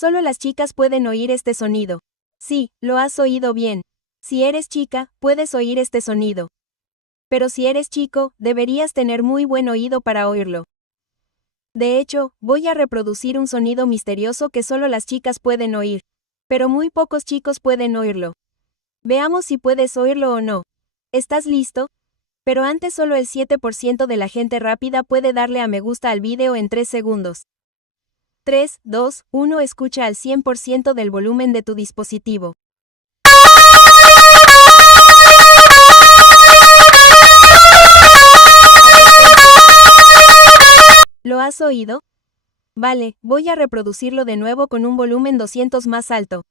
Solo las chicas pueden oír este sonido. Sí, lo has oído bien. Si eres chica, puedes oír este sonido. Pero si eres chico, deberías tener muy buen oído para oírlo. De hecho, voy a reproducir un sonido misterioso que solo las chicas pueden oír. Pero muy pocos chicos pueden oírlo. Veamos si puedes oírlo o no. ¿Estás listo? Pero antes solo el 7% de la gente rápida puede darle a me gusta al video en 3 segundos. 3, 2, 1. Escucha al 100% del volumen de tu dispositivo. ¿Lo has oído? Vale, voy a reproducirlo de nuevo con un volumen 200 más alto.